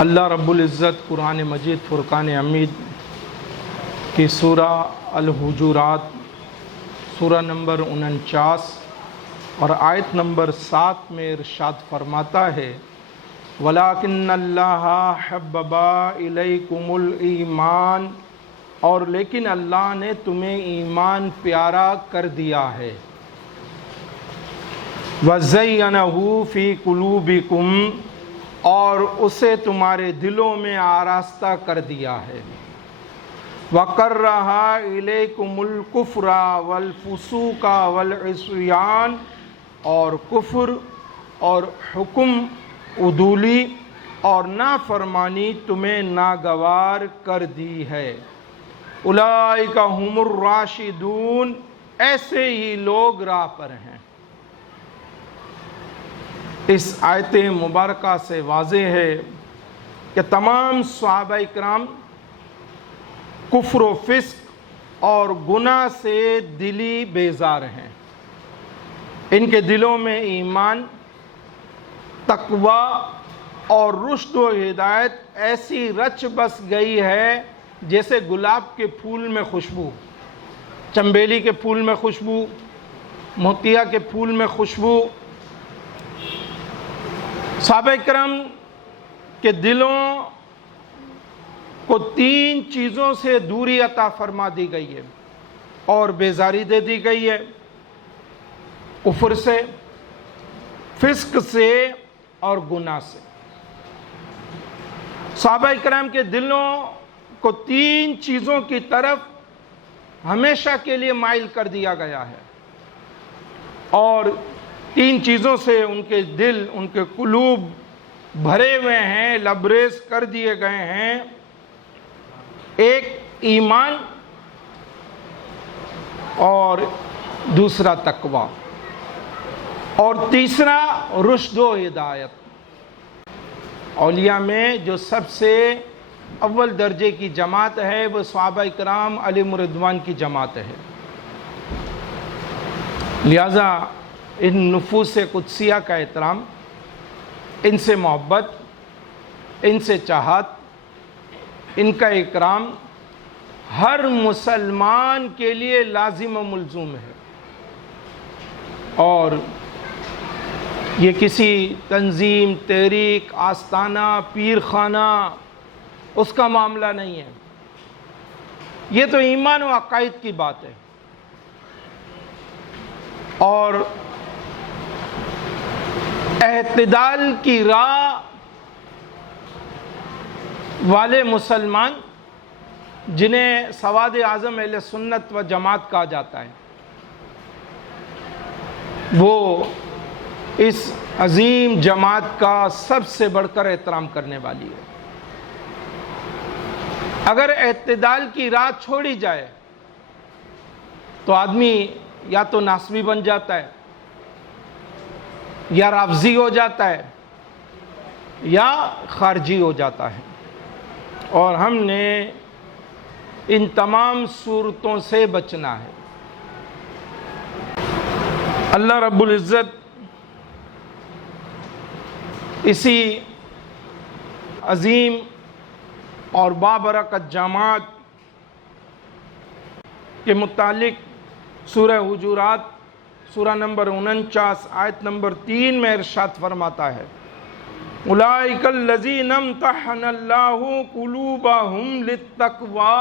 اللہ رب العزت قرآن مجید فرقان حمید کی سورہ الحجرات سورہ نمبر 49 اور آیت نمبر 7 میں ارشاد فرماتا ہے وَلَٰكِنَّ اللَّهَ حَبَّبَ إِلَيْكُمُ الْإِيمَانَ، اور لیکن اللہ نے تمہیں ایمان پیارا کر دیا ہے، وَزَيَّنَهُ فِي قُلُوبِكُمْ، اور اسے تمہارے دلوں میں آراستہ کر دیا ہے، وَكَرَّهَ إِلَيْكُمُ الْكُفْرَ وَالْفُسُوقَ وَالْعِصْيَانَ، اور کفر اور حکم عدولی اور نافرمانی تمہیں ناگوار کر دی ہے۔ اولئک هم الراشدون، ایسے ہی لوگ راہ پر ہیں۔ اس آیت مبارکہ سے واضح ہے کہ تمام صحابہ کرام کفر و فسق اور گناہ سے دلی بیزار ہیں، ان کے دلوں میں ایمان، تقوی اور رشد و ہدایت ایسی رچ بس گئی ہے جیسے گلاب کے پھول میں خوشبو، چنبیلی کے پھول میں خوشبو، موتیا کے پھول میں خوشبو۔ صحابہ کرام کے دلوں کو 3 چیزوں سے دوری عطا فرما دی گئی ہے اور بیزاری دے دی گئی ہے، کفر سے، فسق سے اور گناہ سے۔ صحابہ کرام کے دلوں کو 3 چیزوں کی طرف ہمیشہ کے لیے مائل کر دیا گیا ہے، اور 3 چیزوں سے ان کے دل، ان کے قلوب بھرے ہوئے ہیں، لبریز کر دیے گئے ہیں۔ ایک ایمان اور دوسرا تقوی اور تیسرا رشد و ہدایت۔ اولیاء میں جو سب سے اول درجے کی جماعت ہے وہ صحابہ کرام علیہم رضوان کی جماعت ہے، لہذا ان نفوس قدسیہ کا احترام، ان سے محبت، ان سے چاہت، ان کا اکرام ہر مسلمان کے لیے لازم و ملزوم ہے، اور یہ کسی تنظیم، تحریک، آستانہ، پیر خانہ اس کا معاملہ نہیں ہے، یہ تو ایمان و عقائد کی بات ہے۔ اور اعتدال کی راہ والے مسلمان، جنہیں سواد اعظم اہل سنت و جماعت کہا جاتا ہے، وہ اس عظیم جماعت کا سب سے بڑھ کر احترام کرنے والی ہے۔ اگر اعتدال کی راہ چھوڑی جائے تو آدمی یا تو ناسبی بن جاتا ہے، یا رافضی ہو جاتا ہے، یا خارجی ہو جاتا ہے، اور ہم نے ان تمام صورتوں سے بچنا ہے۔ اللہ رب العزت اسی عظیم اور بابرکت جماعت کے متعلق سورہ حجرات سورہ نمبر 49 آیت نمبر 3 میں ارشاد فرماتا ہے اولئک الذین امتحن اللہ قلوبہم للتقوی،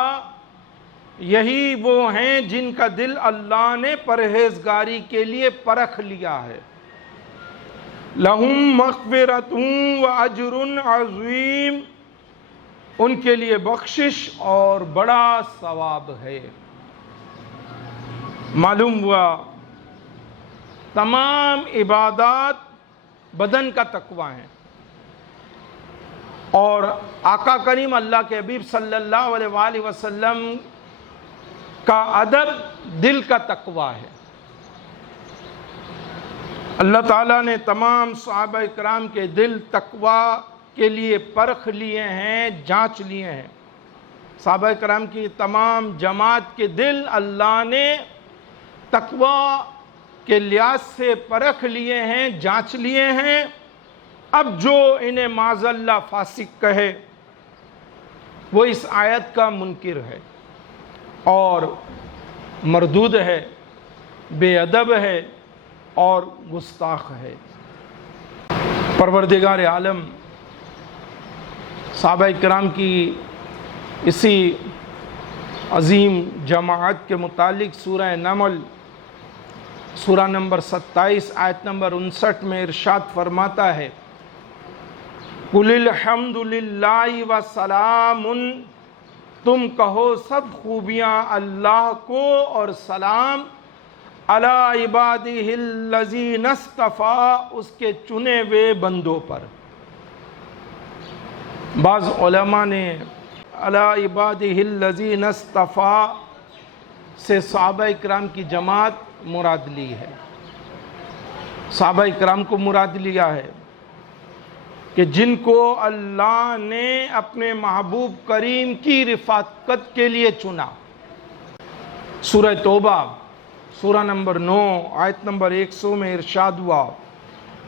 یہی وہ ہیں جن کا دل اللہ نے پرہیزگاری کے لیے پرکھ لیا ہے، لہم مغفرۃ واجر عظیم، ان کے لیے بخشش اور بڑا ثواب ہے۔ معلوم ہوا تمام عبادات بدن کا تقوی ہیں، اور آقا کریم اللہ کے حبیب صلی اللہ علیہ وآلہ وسلم کا ادب دل کا تقوی ہے۔ اللہ تعالیٰ نے تمام صحابہ کرام کے دل تقوی کے لیے پرکھ لیے ہیں، جانچ لیے ہیں۔ صحابہ کرام کی تمام جماعت کے دل اللہ نے تقوی کے لحاظ سے پرکھ لیے ہیں، جانچ لیے ہیں، اب جو انہیں معاذ اللہ فاسق کہے وہ اس آیت کا منکر ہے اور مردود ہے، بے ادب ہے اور گستاخ ہے۔ پروردگار عالم صحابہ کرام کی اسی عظیم جماعت کے متعلق سورہ نمل سورہ نمبر 27 آیت نمبر 59 میں ارشاد فرماتا ہے، قُلِ الْحَمْدُ لِلَّهِ وَسَلَامٌ، تم کہو سب خوبیاں اللہ کو اور سلام علی عبادہ الذین اصطفیٰ، اس کے چنے ہوئے بندوں پر۔ بعض علماء نے علی عبادہ الذین اصطفیٰ سے صحابہ اکرام کی جماعت مراد لی ہے، صحابہ اکرام کو مراد لیا ہے کہ جن کو اللہ نے اپنے محبوب کریم کی رفاقت کے لیے چنا۔ سورہ توبہ سورہ نمبر 9 آیت نمبر 100 میں ارشاد ہوا،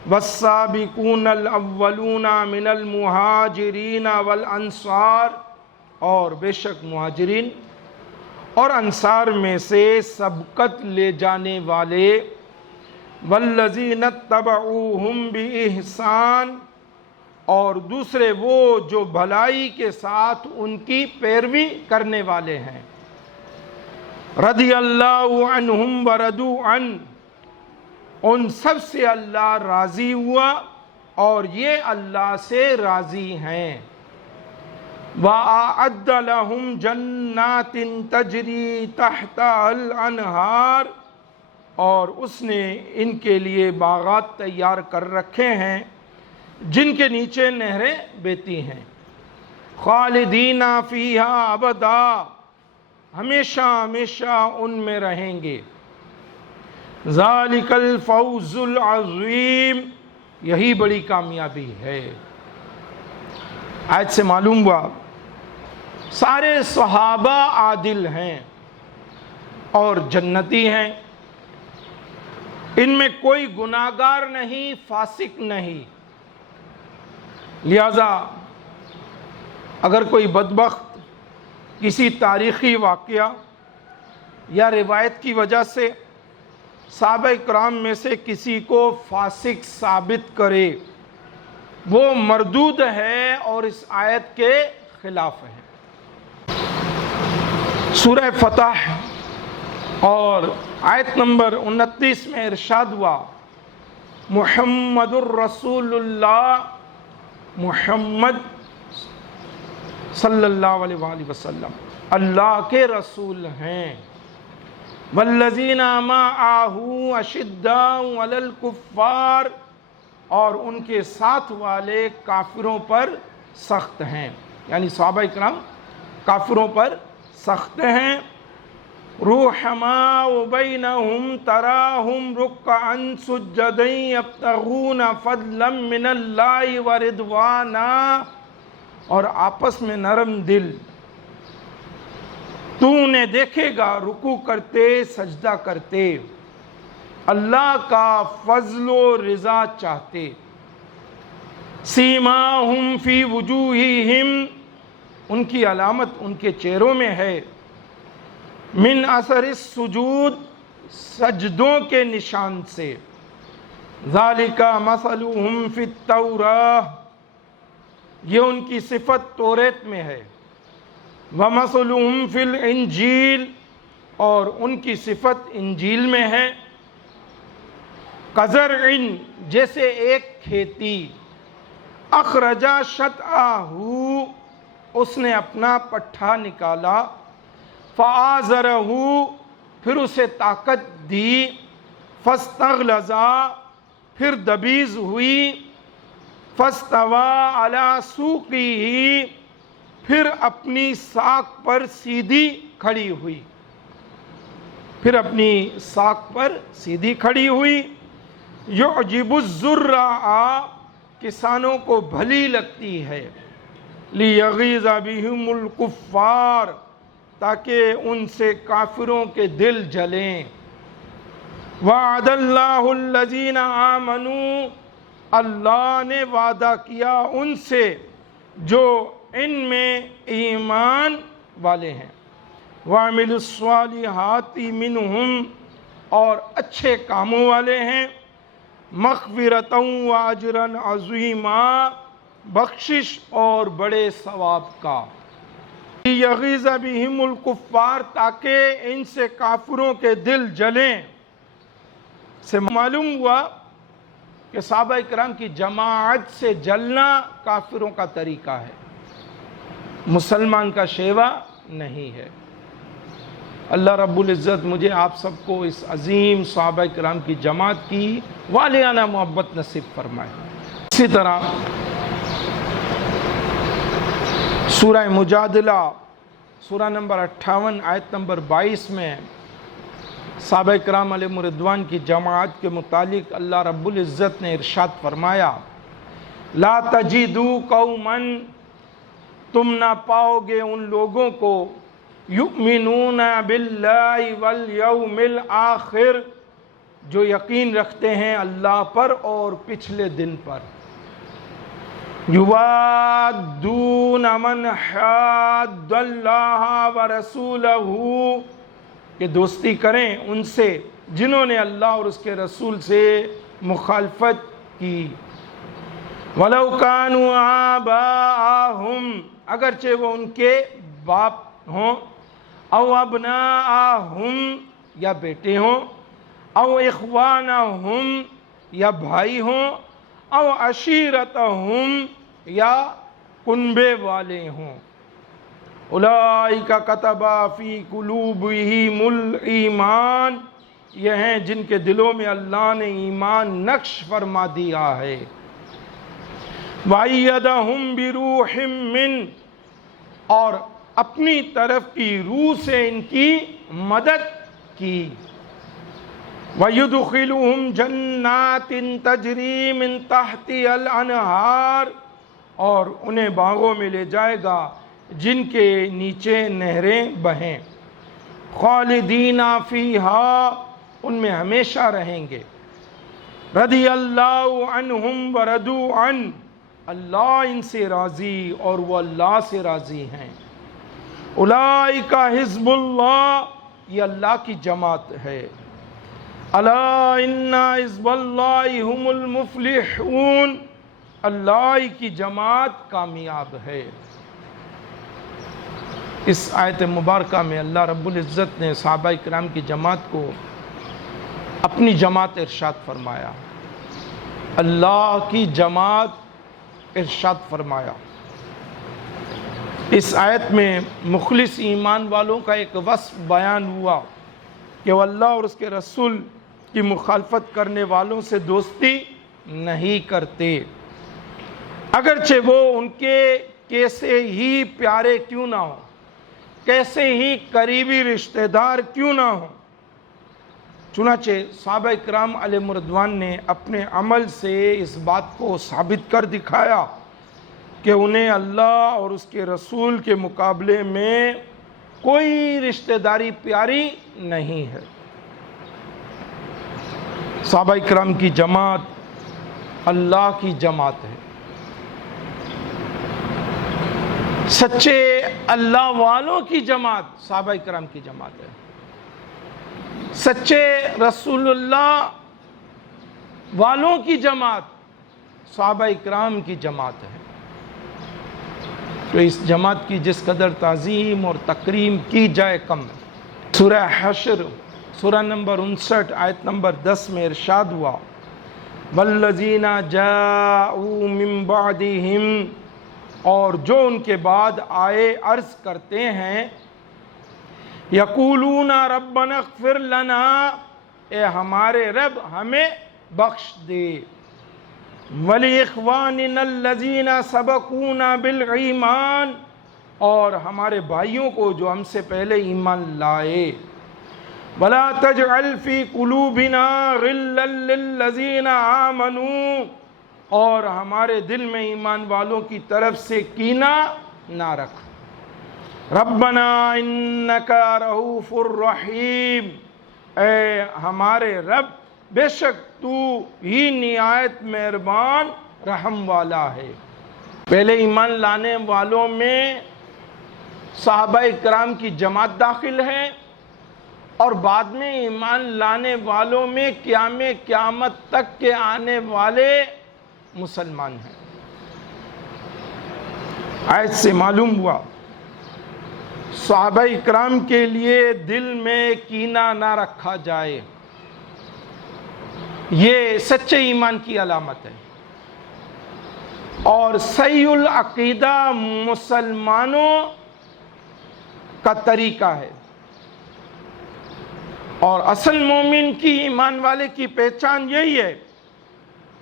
وَالسَّابِقُونَ الْأَوَّلُونَ مِنَ الْمُهَاجِرِينَ وَالْأَنصَارِ، اور بے شک مہاجرین اور انصار میں سے سبقت لے جانے والے، وَالَّذِينَ اتَّبَعُوهُمْ بِإِحْسَانٍ، اور دوسرے وہ جو بھلائی کے ساتھ ان کی پیروی کرنے والے ہیں، رضی اللہ عنہم ورضوا عنہ، ان سب سے اللہ راضی ہوا اور یہ اللہ سے راضی ہیں، وَأَعَدَّ لَهُمْ جَنَّاتٍ تَجْرِي تَحْتَهَا الْأَنْهَارُ، اور اس نے ان کے لیے باغات تیار کر رکھے ہیں جن کے نیچے نہریں بہتی ہیں، خالدین فیہا ابدا، ہمیشہ ہمیشہ ان میں رہیں گے، ذالک الفوز العظیم، یہی بڑی کامیابی ہے۔ آیت سے معلوم ہوا سارے صحابہ عادل ہیں اور جنتی ہیں، ان میں کوئی گناہگار نہیں، فاسق نہیں۔ لہذا اگر کوئی بدبخت کسی تاریخی واقعہ یا روایت کی وجہ سے صحابہ اکرام میں سے کسی کو فاسق ثابت کرے، وہ مردود ہے اور اس آیت کے خلاف ہے۔ سورہ فتح اور آیت نمبر 29 میں ارشاد ہوا، محمد الرسول اللہ، محمد صلی اللہ علیہ وآلہ وسلم اللہ کے رسول ہیں، والذین معہ اشداء علی الکفار، اور ان کے ساتھ والے کافروں پر سخت ہیں، یعنی صحابہ اکرام کافروں پر سخت ہیں۔ رحماء بینہم تراہم رکعا سجدا یبتغون فضلا من اللہ ورضوانا، اور آپس میں نرم دل تو انہیں دیکھے گا رکوع کرتے سجدہ کرتے، اللہ کا فضل و رضا چاہتے۔ سیماہم فی وجوہہم، ان کی علامت ان کے چہروں میں ہے، من اثر السجود، سجدوں کے نشان سے، ذالک مثلہم فی التوراۃ، یہ ان کی صفت توریت میں ہے، وَمَثَلُهُمْ فِي الْإِنْجِيلِ، اور ان کی صفت انجیل میں ہے، كَزَرْعٍ، جیسے ایک کھیتی، اخرجا شطأہ، اس نے اپنا پٹھا نکالا، فَآزَرَهُ، پھر اسے طاقت دی، فَاسْتَغْلَظَ، پھر دبیز ہوئی، فَاسْتَوَىٰ عَلَىٰ سُوقِهِ، پھر اپنی ساق پر سیدھی کھڑی ہوئی، پھر اپنی ساق پر سیدھی کھڑی ہوئی، یعجب الزراع، کسانوں کو بھلی لگتی ہے، لیغیظ بہم الکفار، تاکہ ان سے کافروں کے دل جلیں، وعد اللہ الذین آمنوا، اللہ نے وعدہ کیا ان سے جو ان میں ایمان والے ہیں، وَعَمِلُوا الصَّالِحَاتِ مِنْهُمْ، اور اچھے کاموں والے ہیں، مغفرتًا وَأَجْرًا عَظِیمًا، بخشش اور بڑے ثواب کا، یغیظ بہم الکفار، تاکہ ان سے کافروں کے دل جلیں۔ سے معلوم ہوا کہ صحابہ کرام کی جماعت سے جلنا کافروں کا طریقہ ہے، مسلمان کا شیوا نہیں ہے۔ اللہ رب العزت مجھے آپ سب کو اس عظیم صحابہ کرام کی جماعت کی والہانہ محبت نصیب فرمائے۔ اسی طرح سورہ مجادلہ سورہ نمبر 58 آیت نمبر 22 میں صحابہ کرام علیہ رضوان کی جماعت کے متعلق اللہ رب العزت نے ارشاد فرمایا، لا تجدوا قوما، تم نہ پاؤ گے ان لوگوں کو، یؤمنون باللہ والیوم الآخر، جو یقین رکھتے ہیں اللہ پر اور پچھلے دن پر، یوادون من حاد اللہ ورسولہ، کہ دوستی کریں ان سے جنہوں نے اللہ اور اس کے رسول سے مخالفت کی، وَلَوْ كَانُوا آبَاءَهُمْ، اگرچہ وہ ان کے باپ ہوں، او ابناءہم، یا بیٹے ہوں، او اخوانہم، یا بھائی ہوں، او عشیرتہم، یا کنبے والے ہوں، اولئک کتب فی قلوبہم الایمان، یہ ہیں جن کے دلوں میں اللہ نے ایمان نقش فرما دیا ہے، وَأَيَّدَهُمْ بِرُوحٍ مِّنْهُ، اور اپنی طرف کی روح سے ان کی مدد کی، وَيُدْخِلُهُمْ جَنَّاتٍ تَجْرِي مِن تَحْتِهَا الْأَنْهَارُ، اور انہیں باغوں میں لے جائے گا جن کے نیچے نہریں بہیں، خالدین فیہا، ان میں ہمیشہ رہیں گے، رضی اللہ عنہم ورضوا عنہ، اللہ ان سے راضی اور وہ اللہ سے راضی ہیں، اولئک حزب اللہ، یہ اللہ کی جماعت ہے، الا ان حزب اللہ هم المفلحون، اللہ کی جماعت کامیاب ہے۔ اس آیت مبارکہ میں اللہ رب العزت نے صحابہ کرام کی جماعت کو اپنی جماعت ارشاد فرمایا، اللہ کی جماعت ارشاد فرمایا۔ اس آیت میں مخلص ایمان والوں کا ایک وصف بیان ہوا کہ وہ اللہ اور اس کے رسول کی مخالفت کرنے والوں سے دوستی نہیں کرتے، اگرچہ وہ ان کے کیسے ہی پیارے کیوں نہ ہوں، کیسے ہی قریبی رشتہ دار کیوں نہ ہوں۔ چنانچہ صحابہ کرام علیہ رضوان نے اپنے عمل سے اس بات کو ثابت کر دکھایا کہ انہیں اللہ اور اس کے رسول کے مقابلے میں کوئی رشتہ داری پیاری نہیں ہے۔ صحابہ کرام کی جماعت اللہ کی جماعت ہے، سچے اللہ والوں کی جماعت صحابہ کرام کی جماعت ہے، سچے رسول اللہ والوں کی جماعت صحابہ کرام کی جماعت ہے۔ تو اس جماعت کی جس قدر تعظیم اور تکریم کی جائے کم ہے۔ سورہ حشر سورہ نمبر 59 آیت نمبر 10 میں ارشاد ہوا، والذین جاءوا من بعدہم، اور جو ان کے بعد آئے عرض کرتے ہیں، یقولون ربنا اغفر لنا، اے ہمارے رب ہمیں بخش دے، وَلِإِخْوَانِنَا الَّذِينَ سَبَقُونَا بِالْإِيمَانِ، اور ہمارے بھائیوں کو جو ہم سے پہلے ایمان لائے، وَلَا تَجْعَلْ فِي قُلُوبِنَا غِلًّا لِلَّذِينَ آمَنُوا، اور ہمارے دل میں ایمان والوں کی طرف سے کینہ نہ رکھ، رَبَّنَا إِنَّكَ رَءُوفٌ رَحِيمٌ، اے ہمارے رب بے شک تو ہی نہایت مہربان رحم والا ہے۔ پہلے ایمان لانے والوں میں صحابہ کرام کی جماعت داخل ہے، اور بعد میں ایمان لانے والوں میں قیامت تک کے آنے والے مسلمان ہیں۔ آیت سے معلوم ہوا صحابہ کرام کے لیے دل میں کینہ نہ رکھا جائے، یہ سچے ایمان کی علامت ہے، اور صحیح العقیدہ مسلمانوں کا طریقہ ہے، اور اصل مومن کی، ایمان والے کی پہچان یہی ہے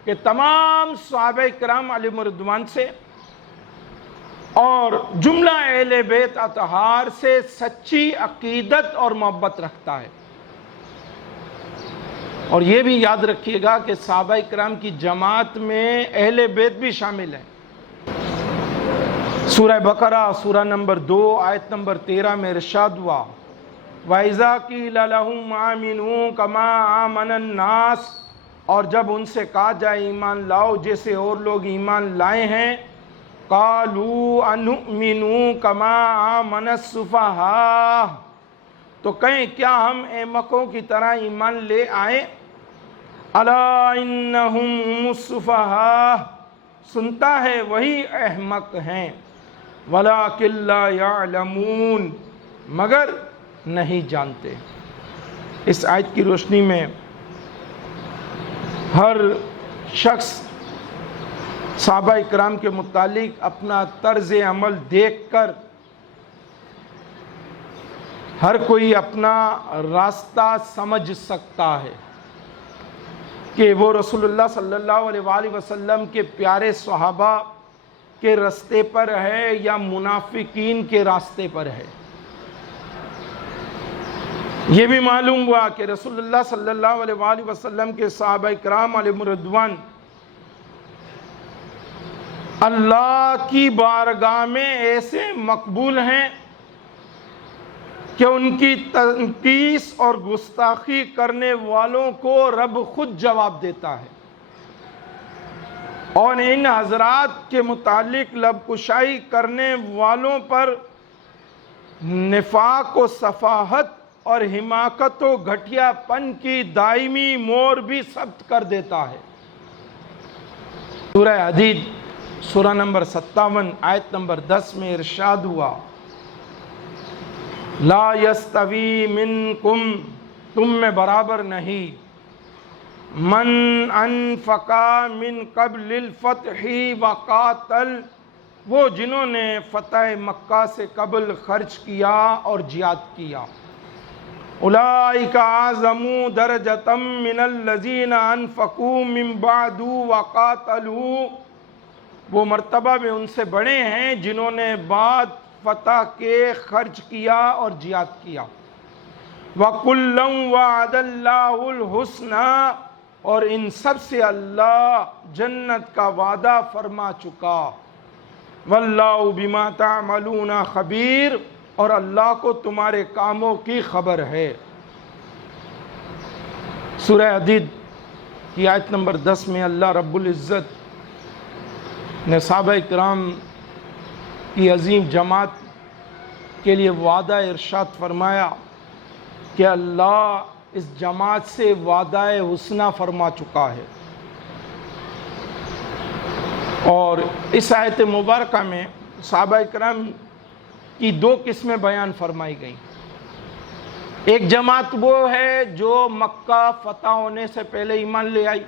کہ تمام صحابہ کرام علیہم رضوان سے اور جملہ اہل بیت اطہار سے سچی عقیدت اور محبت رکھتا ہے۔ اور یہ بھی یاد رکھیے گا کہ صحابہ کرام کی جماعت میں اہل بیت بھی شامل ہیں۔ سورہ بقرہ سورہ نمبر 2 آیت نمبر 13 میں ارشاد ہوا وَإِذَا قِيلَ لَهُمْ آمِنُوا كَمَا آمَنَ النَّاسُ، اور جب ان سے کہا جائے ایمان لاؤ جیسے اور لوگ ایمان لائے ہیں، قَالُوا أَنُؤْمِنُوا كَمَا آمَنَ السُّفَهَاءُ، تو کہیں کیا ہم احمقوں کی طرح ایمان لے آئے؟ أَلَا إِنَّهُمْ هُمُ السُّفَهَاءُ، سنتا ہے وہی احمق ہیں، وَلَٰكِن لَّا يَعْلَمُونَ، مگر نہیں جانتے۔ اس آیت کی روشنی میں ہر شخص صحابہ کرام کے متعلق اپنا طرز عمل دیکھ کر ہر کوئی اپنا راستہ سمجھ سکتا ہے کہ وہ رسول اللہ صلی اللہ علیہ وآلہ وسلم کے پیارے صحابہ کے راستے پر ہے یا منافقین کے راستے پر ہے۔ یہ بھی معلوم ہوا کہ رسول اللہ صلی اللہ علیہ وآلہ وسلم کے صحابہ کرام علیہم رضوان اللہ کی بارگاہ میں ایسے مقبول ہیں کہ ان کی تنقیص اور گستاخی کرنے والوں کو رب خود جواب دیتا ہے، اور ان حضرات کے متعلق لب کشائی کرنے والوں پر نفاق و صفاحت اور حماقت و گھٹیا پن کی دائمی مور بھی ثبت کر دیتا ہے۔ سورہ حدید سورہ نمبر 57 آیت نمبر 10 میں ارشاد ہوا لا یستوی منکم، تم میں برابر نہیں، من انفقا من قبل الفتح وقاتل، وہ جنہوں نے فتح مکہ سے قبل خرچ کیا اور جہاد کیا، اولئک اعظم درجۃ من الذین انفقوا من بعد وقاتلوا، وہ مرتبہ میں ان سے بڑے ہیں جنہوں نے بعد فتح کے خرچ کیا اور جہاد کیا۔ وَكُلًّا وَعَدَ اللَّهُ الْحُسْنَى، اور ان سب سے اللہ جنت کا وعدہ فرما چکا۔ وَاللَّهُ بِمَا تَعْمَلُونَ خَبِيرٌ، اور اللہ کو تمہارے کاموں کی خبر ہے۔ سورہ حدید کی آیت نمبر 10 میں اللہ رب العزت نے صحابہ کرام کی عظیم جماعت کے لیے وعدہ ارشاد فرمایا کہ اللہ اس جماعت سے وعدہ حسنہ فرما چکا ہے۔ اور اس آیت مبارکہ میں صحابہ کرام کی دو قسمیں بیان فرمائی گئیں۔ ایک جماعت وہ ہے جو مکہ فتح ہونے سے پہلے ایمان لے آئی،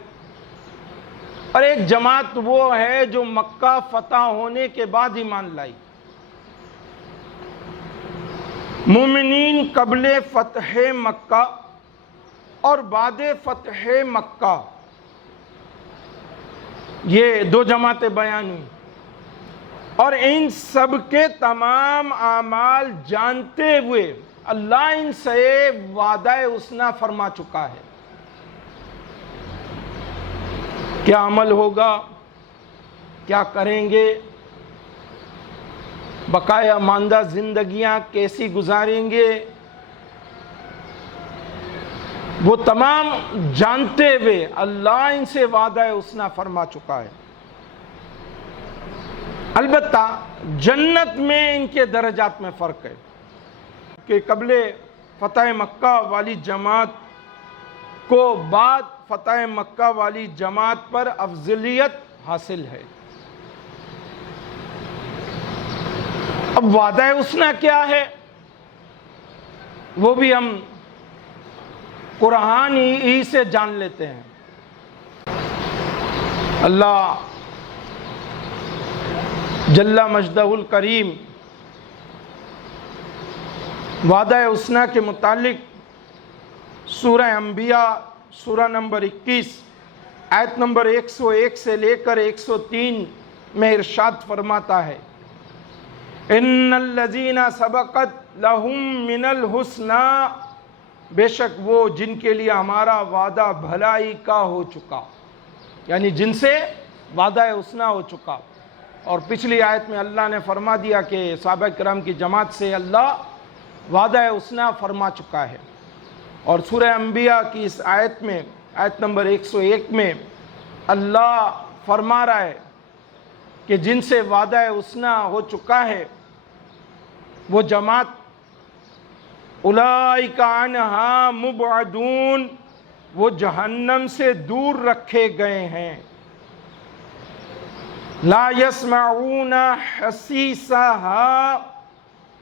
اور ایک جماعت وہ ہے جو مکہ فتح ہونے کے بعد ایمان لائی۔ مومنین قبل فتح مکہ اور بعد فتح مکہ، یہ دو جماعتیں بیان ہوئی، اور ان سب کے تمام اعمال جانتے ہوئے اللہ ان سے وعدہ حسنہ فرما چکا ہے۔ کیا عمل ہوگا، کیا کریں گے، بقایا ماندہ زندگیاں کیسی گزاریں گے، وہ تمام جانتے ہوئے اللہ ان سے وعدہ حسنہ فرما چکا ہے۔ البتہ جنت میں ان کے درجات میں فرق ہے کہ قبل فتح مکہ والی جماعت کو بعد فتح مکہ والی جماعت پر افضلیت حاصل ہے۔ اب وعدہ حسنہ کیا ہے وہ بھی ہم قرآن ہی سے جان لیتے ہیں۔ اللہ جل مجدہ الکریم وعدہ حسنہ کے متعلق سورہ انبیاء سورہ نمبر 21 آیت نمبر 101 سے لے کر 103 میں ارشاد فرماتا ہے، ان الذین سبقت لہم من الحسنی، بے شک وہ جن کے لیے ہمارا وعدہ بھلائی کا ہو چکا، یعنی جن سے وعدہ حسنہ ہو چکا۔ اور پچھلی آیت میں اللہ نے فرما دیا کہ صحابہ کرام کی جماعت سے اللہ وعدہ حسنہ فرما چکا ہے۔ اور سورہ انبیاء کی اس آیت میں آیت نمبر 101 میں اللہ فرما رہا ہے کہ جن سے وعدہ حسنہ ہو چکا ہے وہ جماعت اولئک عنہا مبعدون، وہ جہنم سے دور رکھے گئے ہیں۔ لا یسمعون حسیسہا،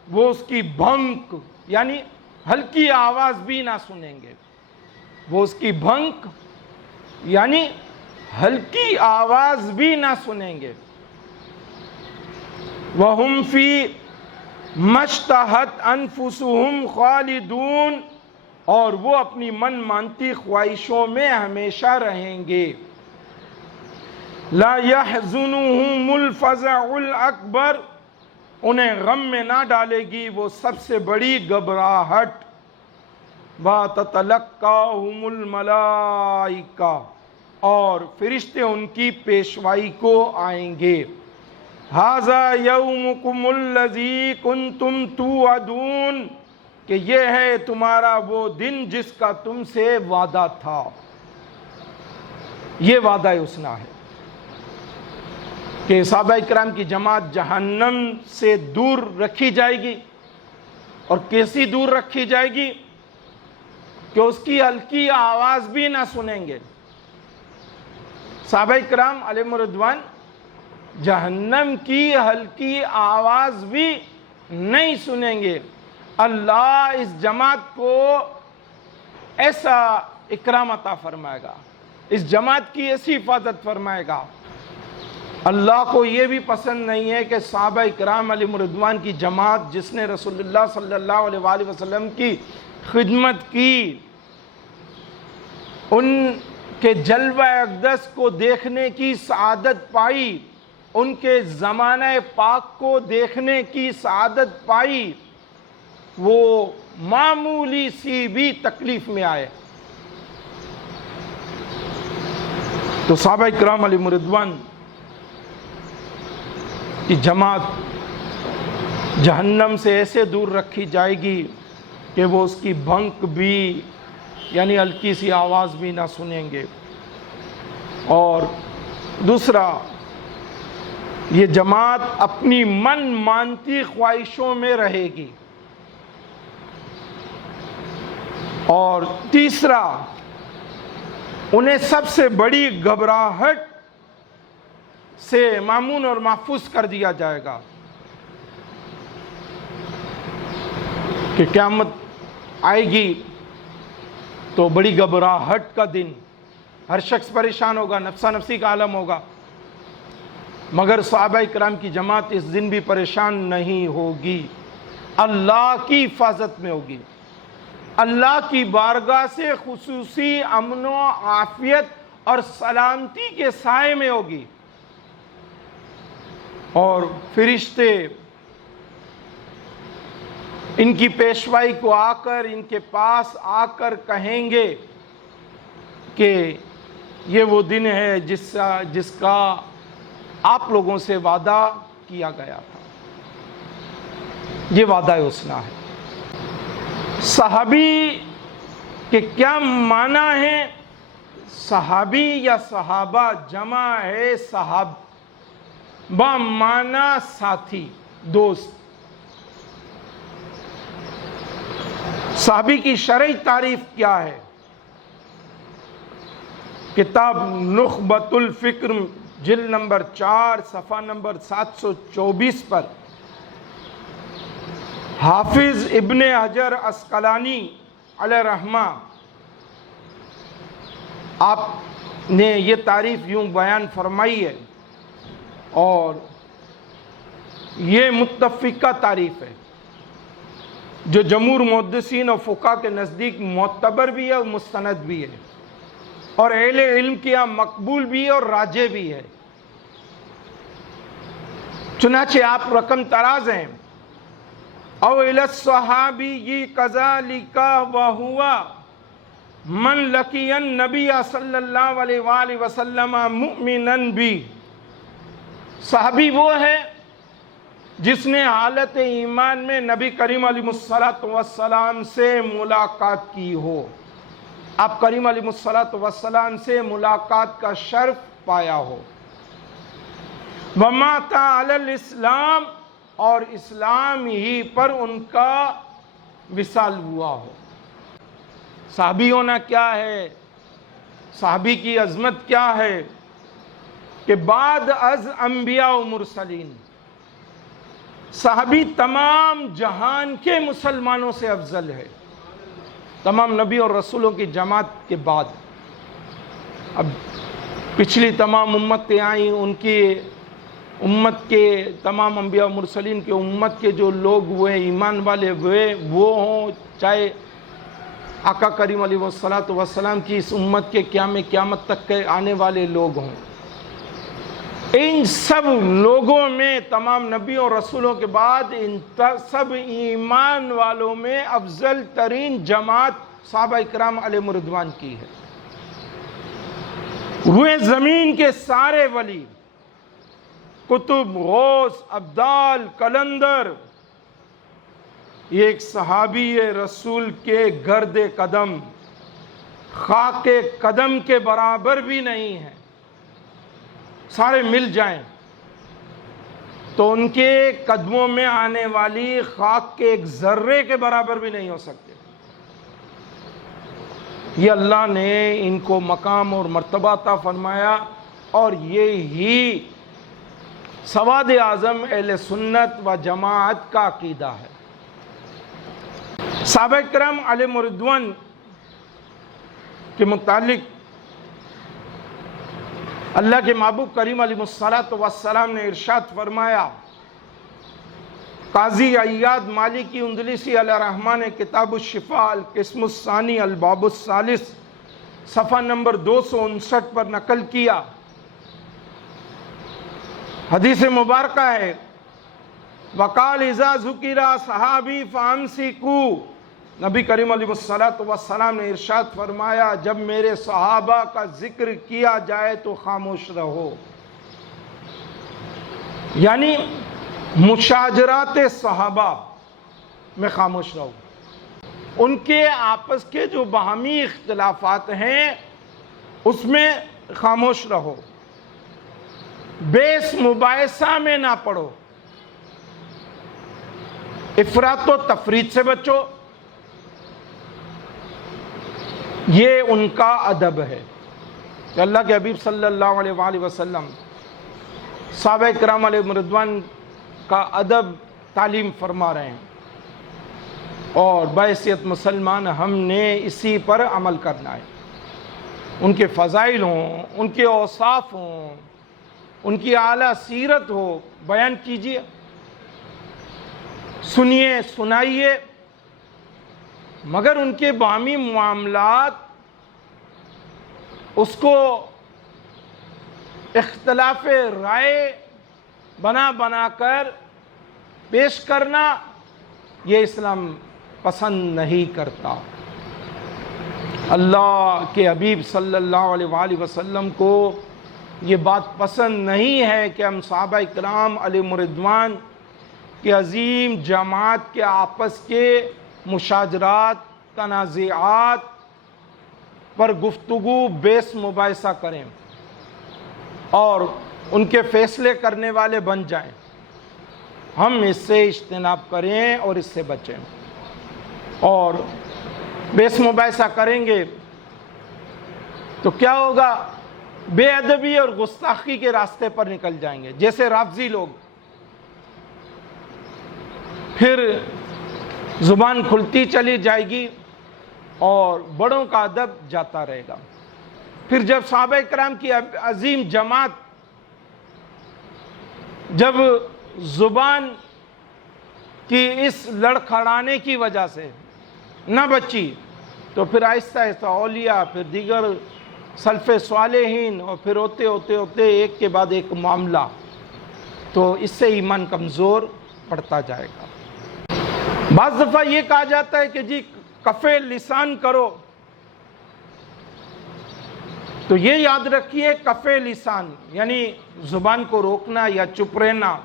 وہ اس کی بھنک یعنی ہلکی آواز بھی نہ سنیں گے، وہ اس کی بھنک یعنی ہلکی آواز بھی نہ سنیں گے۔ وَهُمْ فِي مَشْتَہَتْ أَنفُسُهُمْ خَالِدُونَ، اور وہ اپنی من مانتی خواہشوں میں ہمیشہ رہیں گے۔ لا يحزنهم الفزع الاکبر، انہیں غم میں نہ ڈالے گی وہ سب سے بڑی گھبراہٹ۔ وَتَتَلَقَّاهُمُ الْمَلَائِکَةُ، اور فرشتے ان کی پیشوائی کو آئیں گے۔ هَذَا يَوْمُكُمُ الَّذِي كُنْتُمْ تُوعَدُونَ، کہ یہ ہے تمہارا وہ دن جس کا تم سے وعدہ تھا۔ یہ وعدہ حسنہ ہے کہ صحابہ کرام کی جماعت جہنم سے دور رکھی جائے گی، اور کیسی دور رکھی جائے گی کہ اس کی ہلکی آواز بھی نہ سنیں گے۔ صحابہ کرام علیہم رضوان جہنم کی ہلکی آواز بھی نہیں سنیں گے۔ اللہ اس جماعت کو ایسا اکرام عطا فرمائے گا، اس جماعت کی ایسی حفاظت فرمائے گا۔ اللہ کو یہ بھی پسند نہیں ہے کہ صحابہ کرام علیہم رضوان کی جماعت جس نے رسول اللہ صلی اللہ علیہ وآلہ وسلم کی خدمت کی، ان کے جلوہ اقدس کو دیکھنے کی سعادت پائی، ان کے زمانہ پاک کو دیکھنے کی سعادت پائی، وہ معمولی سی بھی تکلیف میں آئے تو صحابہ کرام علیہم رضوان کی جماعت جہنم سے ایسے دور رکھی جائے گی کہ وہ اس کی بھنک بھی یعنی ہلکی سی آواز بھی نہ سنیں گے۔ اور دوسرا، یہ جماعت اپنی من مانتی خواہشوں میں رہے گی۔ اور تیسرا، انہیں سب سے بڑی گھبراہٹ سے مامون اور محفوظ کر دیا جائے گا کہ قیامت آئے گی تو بڑی گھبراہٹ کا دن، ہر شخص پریشان ہوگا، نفسا نفسی کا عالم ہوگا، مگر صحابہ کرام کی جماعت اس دن بھی پریشان نہیں ہوگی، اللہ کی حفاظت میں ہوگی، اللہ کی بارگاہ سے خصوصی امن و عافیت اور سلامتی کے سائے میں ہوگی۔ اور فرشتے ان کی پیشوائی کو آ کر ان کے پاس آ کر کہیں گے کہ یہ وہ دن ہے جس کا آپ لوگوں سے وعدہ کیا گیا تھا۔ یہ وعدہ حسنہ ہے۔ صحابی کہ کیا معنی ہے صحابی یا صحابہ؟ جمع ہے صحابہ، معنی ساتھی، دوست۔ صحابی کی شرعی تعریف کیا ہے؟ کتاب نخبۃ الفکر جلد نمبر 4 صفحہ نمبر 724 پر حافظ ابن حجر عسقلانی علیہ رحمہ آپ نے یہ تعریف یوں بیان فرمائی ہے، اور یہ متفقہ تعریف ہے جو جمہور محدثین اور فقہاء کے نزدیک معتبر بھی ہے اور مستند بھی ہے، اور اہل علم کے یہاں مقبول بھی ہے اور راجح بھی ہے۔ چنانچہ آپ رقم تراز ہیں، او الی الصحابی کذالک وہو من لقی النبی صلی اللہ علیہ وآلہ وسلم مؤمنا بھی۔ صحابی وہ ہے جس نے حالت ایمان میں نبی کریم علیہ السلام سے ملاقات کی ہو، آپ کریم علیہ السلام سے ملاقات کا شرف پایا ہو، وَمَاتَ عَلَى الْإِسْلَامِ، اور اسلام ہی پر ان کا وصال ہوا ہو۔ صحابی ہونا کیا ہے؟ صحابی کی عظمت کیا ہے کہ بعد از انبیاء و مرسلین، صحابی تمام جہان کے مسلمانوں سے افضل ہے، تمام نبی اور رسولوں کی جماعت کے بعد۔ اب پچھلی تمام امتیں آئیں، ان کی امت کے تمام انبیاء و مرسلین کے امت کے جو لوگ ہوئے، ایمان والے ہوئے، وہ ہوں، چاہے آقا کریم علیہ السلام کی اس امت کے قیامت تک کے آنے والے لوگ ہوں، ان سب لوگوں میں، تمام نبیوں اور رسولوں کے بعد ان سب ایمان والوں میں افضل ترین جماعت صحابہ اکرام علیہ رضوان کی ہے۔ روئے زمین کے سارے ولی، کتب، غوث، ابدال، کلندر، یہ ایک صحابی رسول کے گرد قدم، خاک قدم کے برابر بھی نہیں ہے۔ سارے مل جائیں تو ان کے قدموں میں آنے والی خاک کے ایک ذرے کے برابر بھی نہیں ہو سکتے۔ یہ اللہ نے ان کو مقام اور مرتبہ عطا فرمایا، اور یہی سواد اعظم اہل سنت و جماعت کا عقیدہ ہے۔ صحابہ کرام علیہ رضوان کے متعلق اللہ کے محبوب کریم علیہ السلام نے ارشاد فرمایا، قاضی عیاد مالکی اندلسی علیہ رحمٰن نے کتاب الشفاء القسم الثانی الباب الثالث صفحہ نمبر 259 پر نقل کیا۔ حدیث مبارکہ ہے، وقال اذا ذکر صحابی فامسکوا، نبی کریم علیہ السلام نے ارشاد فرمایا، جب میرے صحابہ کا ذکر کیا جائے تو خاموش رہو، یعنی مشاجرات صحابہ میں خاموش رہو، ان کے آپس کے جو باہمی اختلافات ہیں اس میں خاموش رہو، بیس مباحثہ میں نہ پڑھو، افراط و تفریط سے بچو۔ یہ ان کا ادب ہے کہ اللہ کے حبیب صلی اللہ علیہ وآلہ وسلم صحابہ کرام علیہ رضوان کا ادب تعلیم فرما رہے ہیں، اور بحیثیت مسلمان ہم نے اسی پر عمل کرنا ہے۔ ان کے فضائل ہوں، ان کے اوصاف ہوں، ان کی اعلیٰ سیرت ہو، بیان کیجئے، سنیے، سنائیے، مگر ان کے باہمی معاملات اس کو اختلاف رائے بنا کر پیش کرنا، یہ اسلام پسند نہیں کرتا۔ اللہ کے حبیب صلی اللہ علیہ وآلہ وسلم کو یہ بات پسند نہیں ہے کہ ہم صحابہ کرام علیہ رضوان کہ عظیم جماعت کے آپس کے مشاجرات، تنازعات پر گفتگو بیس مباحثہ کریں اور ان کے فیصلے کرنے والے بن جائیں، ہم اس سے اجتناب کریں اور اس سے بچیں۔ اور بیس مباحثہ کریں گے تو کیا ہوگا؟ بے ادبی اور گستاخی کے راستے پر نکل جائیں گے، جیسے رافضی لوگ۔ پھر زبان کھلتی چلی جائے گی اور بڑوں کا ادب جاتا رہے گا۔ پھر جب صحابہ کرام کی عظیم جماعت جب زبان کی اس لڑکھڑانے کی وجہ سے نہ بچی تو پھر آہستہ آہستہ اولیاء، پھر دیگر سلف صالحین، اور پھر ہوتے ہوتے ہوتے ایک کے بعد ایک معاملہ، تو اس سے ایمان کمزور پڑتا جائے گا۔ بعض دفعہ یہ کہا جاتا ہے کہ جی کف لسان کرو، تو یہ یاد رکھیے کف لسان یعنی زبان کو روکنا یا چپ رہنا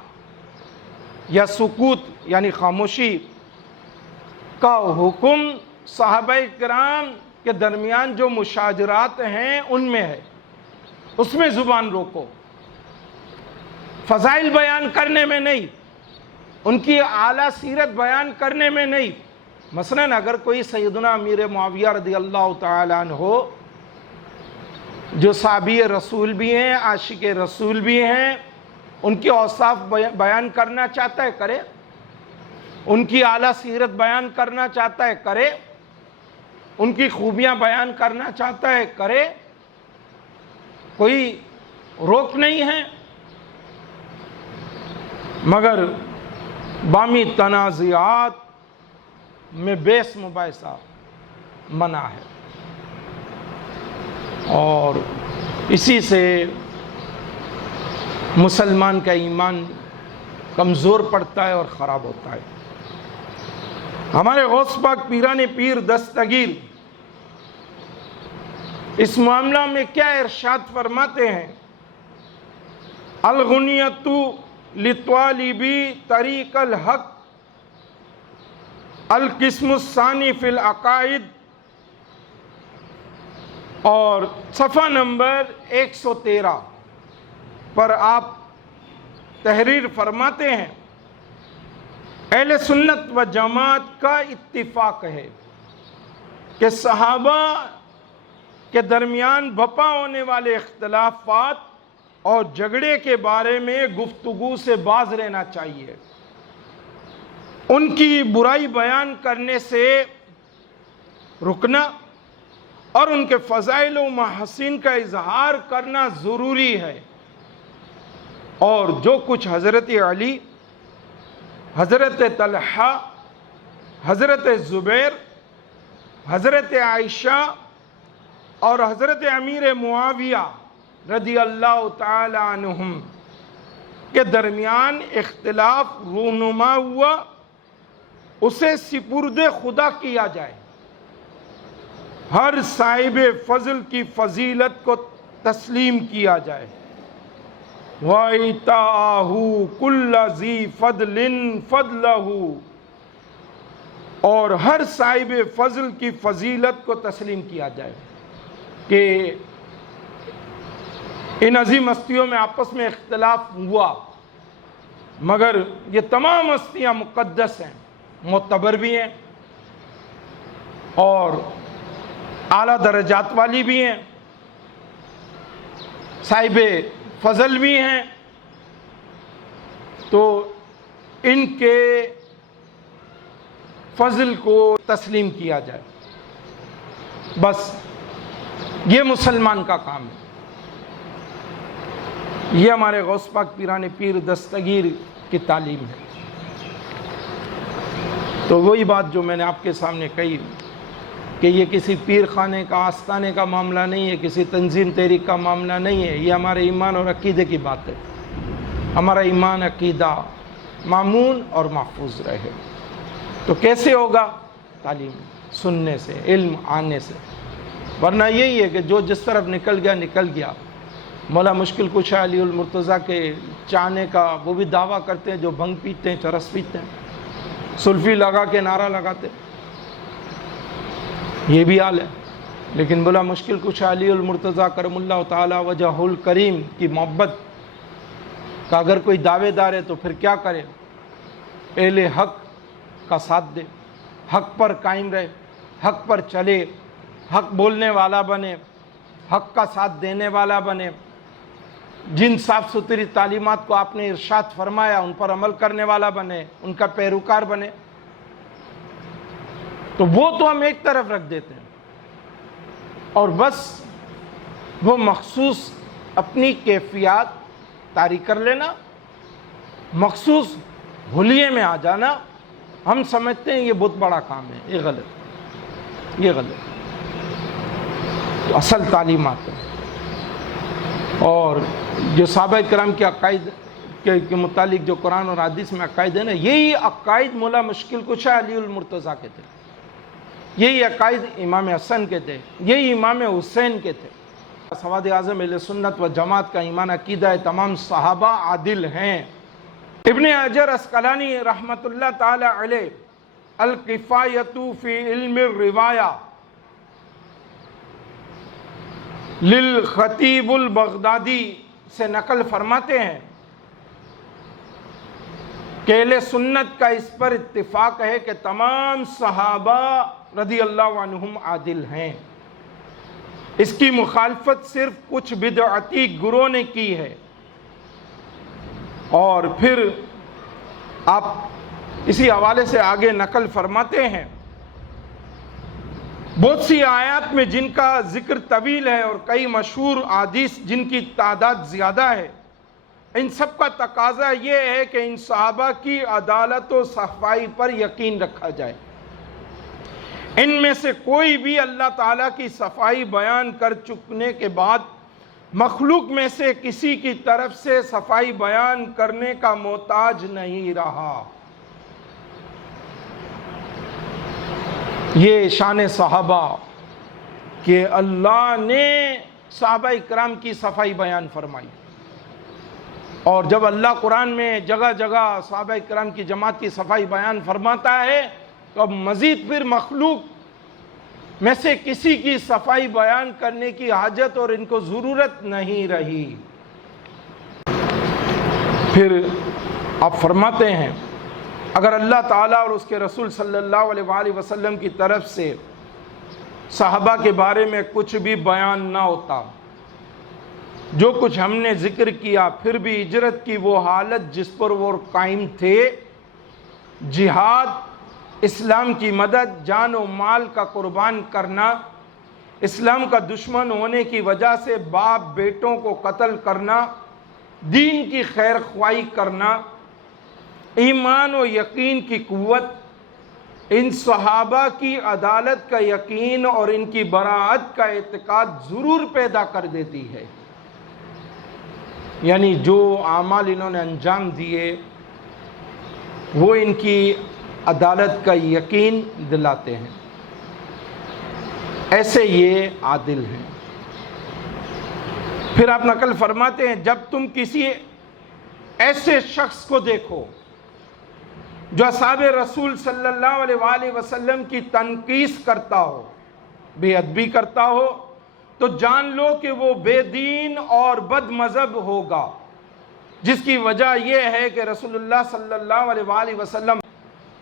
یا سکوت یعنی خاموشی کا حکم صحابہ کرام کے درمیان جو مشاجرات ہیں ان میں ہے، اس میں زبان روکو، فضائل بیان کرنے میں نہیں، ان کی اعلیٰ سیرت بیان کرنے میں نہیں۔ مثلاً اگر کوئی سیدنا امیر معاویہ رضی اللہ تعالیٰ عنہ ہو جو صحابی رسول بھی ہیں، عاشق رسول بھی ہیں، ان کی اوصاف بیان کرنا چاہتا ہے کرے، ان کی اعلیٰ سیرت بیان کرنا چاہتا ہے کرے، ان کی خوبیاں بیان کرنا چاہتا ہے کرے، کوئی روک نہیں ہے، مگر بامی تنازعات میں بیس مباحثہ منع ہے، اور اسی سے مسلمان کا ایمان کمزور پڑتا ہے اور خراب ہوتا ہے۔ ہمارے غوث پاک پیران پیر دستگیر اس معاملہ میں کیا ارشاد فرماتے ہیں؟ الغنیۃ لطالبی طریق الحق، القسم الثانی فی العقائد، اور صفحہ نمبر 113 پر آپ تحریر فرماتے ہیں اہل سنت و جماعت کا اتفاق ہے کہ صحابہ کے درمیان بپا ہونے والے اختلافات اور جھگڑے کے بارے میں گفتگو سے باز رہنا چاہیے، ان کی برائی بیان کرنے سے رکنا اور ان کے فضائل و محاسن کا اظہار کرنا ضروری ہے، اور جو کچھ حضرت علی، حضرت طلحہ، حضرت زبیر، حضرت عائشہ اور حضرت امیر معاویہ رضی اللہ تعالی عنہم کے درمیان اختلاف رونما ہوا، اسے سپرد خدا کیا جائے، ہر صاحب فضل کی فضیلت کو تسلیم کیا جائے، وَإِتَاهُ كُلَّ ذِي فَضْلٍ فَضْلَهُ، اور ہر صاحب فضل کی فضیلت کو تسلیم کیا جائے کہ ان عظیم ہستیوں میں آپس میں اختلاف ہوا، مگر یہ تمام ہستیاں مقدس ہیں، معتبر بھی ہیں اور اعلیٰ درجات والی بھی ہیں، صاحب فضل بھی ہیں، تو ان کے فضل کو تسلیم کیا جائے، بس یہ مسلمان کا کام ہے۔ یہ ہمارے غوث پاک پیران پیر دستگیر کی تعلیم ہے۔ تو وہی بات جو میں نے آپ کے سامنے کہی کہ یہ کسی پیر خانے کا آستانے کا معاملہ نہیں ہے، کسی تنظیم تحریک کا معاملہ نہیں ہے، یہ ہمارے ایمان اور عقیدے کی بات ہے۔ ہمارا ایمان عقیدہ مامون اور محفوظ رہے تو کیسے ہوگا؟ تعلیم سننے سے، علم آنے سے، ورنہ یہی ہے کہ جو جس طرف نکل گیا۔ مولا مشکل کشا علی المرتضیٰ کے چاہنے کا وہ بھی دعویٰ کرتے ہیں جو بھنگ پیتے ہیں، چرس پیتے ہیں، سلفی لگا کے نعرہ لگاتے، یہ بھی حال ہے۔ لیکن بلا مشکل کشا علی المرتضیٰ کرم اللہ تعالی وجہ الکریم کی محبت کا اگر کوئی دعوے دار ہے تو پھر کیا کرے؟ اہل حق کا ساتھ دے، حق پر قائم رہے، حق پر چلے، حق بولنے والا بنے، حق کا ساتھ دینے والا بنے، جن صاف ستھری تعلیمات کو آپ نے ارشاد فرمایا ان پر عمل کرنے والا بنے، ان کا پیروکار بنے۔ تو وہ تو ہم ایک طرف رکھ دیتے ہیں اور بس وہ مخصوص اپنی کیفیات طاری کر لینا، مخصوص حلیے میں آ جانا، ہم سمجھتے ہیں یہ بہت بڑا کام ہے۔ یہ غلط، یہ غلط تو اصل تعلیمات ہے۔ اور جو صحابہ کرام کے عقائد کے متعلق جو قرآن اور حدیث میں عقائد ہیں نا، یہی عقائد مولا مشکل کشا علی المرتضیٰ کے تھے، یہی عقائد امام حسن کے تھے، یہی امام حسین کے تھے۔ سواد اعظم اہل سنت و جماعت کا ایمان عقیدہ ہے تمام صحابہ عادل ہیں۔ ابن حجر عسقلانی رحمۃ اللہ تعالی علیہ الکفایۃ فی علم الروایہ للخطیب البغدادی سے نقل فرماتے ہیں کہ اہل سنت کا اس پر اتفاق ہے کہ تمام صحابہ رضی اللہ عنہم عادل ہیں۔ اس کی مخالفت صرف کچھ بدعتی گروہ نے کی ہے۔ اور پھر آپ اسی حوالے سے آگے نقل فرماتے ہیں، بہت سی آیات میں جن کا ذکر طویل ہے اور کئی مشہور احادیث جن کی تعداد زیادہ ہے، ان سب کا تقاضا یہ ہے کہ ان صحابہ کی عدالت و صفائی پر یقین رکھا جائے۔ ان میں سے کوئی بھی اللہ تعالیٰ کی صفائی بیان کر چکنے کے بعد مخلوق میں سے کسی کی طرف سے صفائی بیان کرنے کا محتاج نہیں رہا۔ یہ شان صحابہ کہ اللہ نے صحابہ اکرام کی صفائی بیان فرمائی، اور جب اللہ قرآن میں جگہ جگہ صحابہ اکرام کی جماعت کی صفائی بیان فرماتا ہے تو اب مزید پھر مخلوق میں سے کسی کی صفائی بیان کرنے کی حاجت اور ان کو ضرورت نہیں رہی۔ پھر آپ فرماتے ہیں اگر اللہ تعالیٰ اور اس کے رسول صلی اللہ علیہ وآلہ وسلم کی طرف سے صحابہ کے بارے میں کچھ بھی بیان نہ ہوتا، جو کچھ ہم نے ذکر کیا، پھر بھی ہجرت کی وہ حالت جس پر وہ قائم تھے، جہاد، اسلام کی مدد، جان و مال کا قربان کرنا، اسلام کا دشمن ہونے کی وجہ سے باپ بیٹوں کو قتل کرنا، دین کی خیر خواہی کرنا، ایمان و یقین کی قوت، ان صحابہ کی عدالت کا یقین اور ان کی براءت کا اعتقاد ضرور پیدا کر دیتی ہے۔ یعنی جو اعمال انہوں نے انجام دیے وہ ان کی عدالت کا یقین دلاتے ہیں، ایسے یہ عادل ہیں۔ پھر آپ نقل فرماتے ہیں جب تم کسی ایسے شخص کو دیکھو جو اصحاب رسول صلی اللہ علیہ وآلہ وسلم کی تنقیص کرتا ہو، بے ادبی کرتا ہو، تو جان لو کہ وہ بے دین اور بد مذہب ہوگا، جس کی وجہ یہ ہے کہ رسول اللہ صلی اللہ علیہ وآلہ وسلم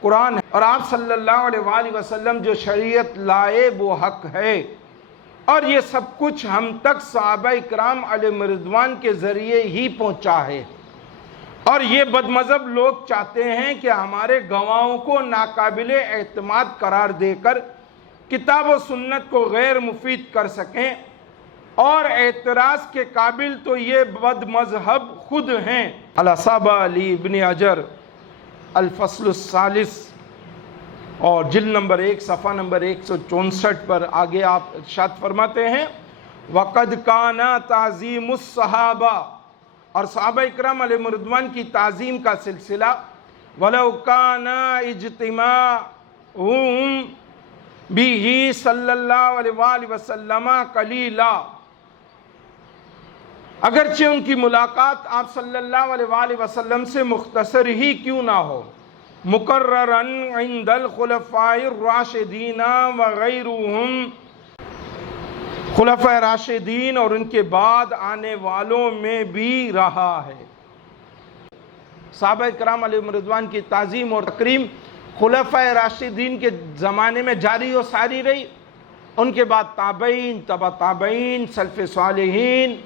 قرآن ہے اور آپ صلی اللہ علیہ وآلہ وسلم جو شریعت لائے وہ حق ہے، اور یہ سب کچھ ہم تک صحابہ اکرام علیہ رضوان کے ذریعے ہی پہنچا ہے، اور یہ بد مذہب لوگ چاہتے ہیں کہ ہمارے گواہوں کو ناقابل اعتماد قرار دے کر کتاب و سنت کو غیر مفید کر سکیں، اور اعتراض کے قابل تو یہ بد مذہب خود ہیں۔ الاصابہ علی ابن حجر الفصل الثالث اور جلد نمبر 1 صفحہ نمبر 164 پر آگے آپ ارشاد فرماتے ہیں وَقَدْ كَانَ تَعْظِيمُ الصَّحَابَةِ، اور صحابہ اکرام علیہ رضوان کی تعظیم کا سلسلہ وَلَوْ كَانَ اجْتِمَاعُهُمْ بِهِ صلی اللہ علیہ وآلہ وسلم قلیلا، اگرچہ ان کی ملاقات آپ صلی اللہ علیہ وآلہ وسلم سے مختصر ہی کیوں نہ ہو، مقرراً عند الخلفاء الراشدین وغیرہم، خلفائے راشدین اور ان کے بعد آنے والوں میں بھی رہا ہے۔ صحابہ کرام علیہم رضوان کی تعظیم اور تکریم خلفائے راشدین کے زمانے میں جاری و ساری رہی، ان کے بعد تابعین، تبع تابعین، سلف صالحین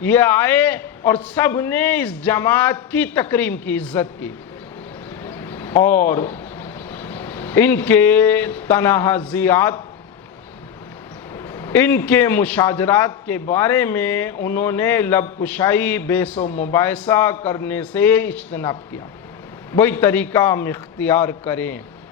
یہ آئے اور سب نے اس جماعت کی تکریم کی، عزت کی، اور ان کے تنازعات، ان کے مشاجرات کے بارے میں انہوں نے لب کشائی، بحث و مباحثہ کرنے سے اجتناب کیا۔ وہی طریقہ ہم اختیار کریں۔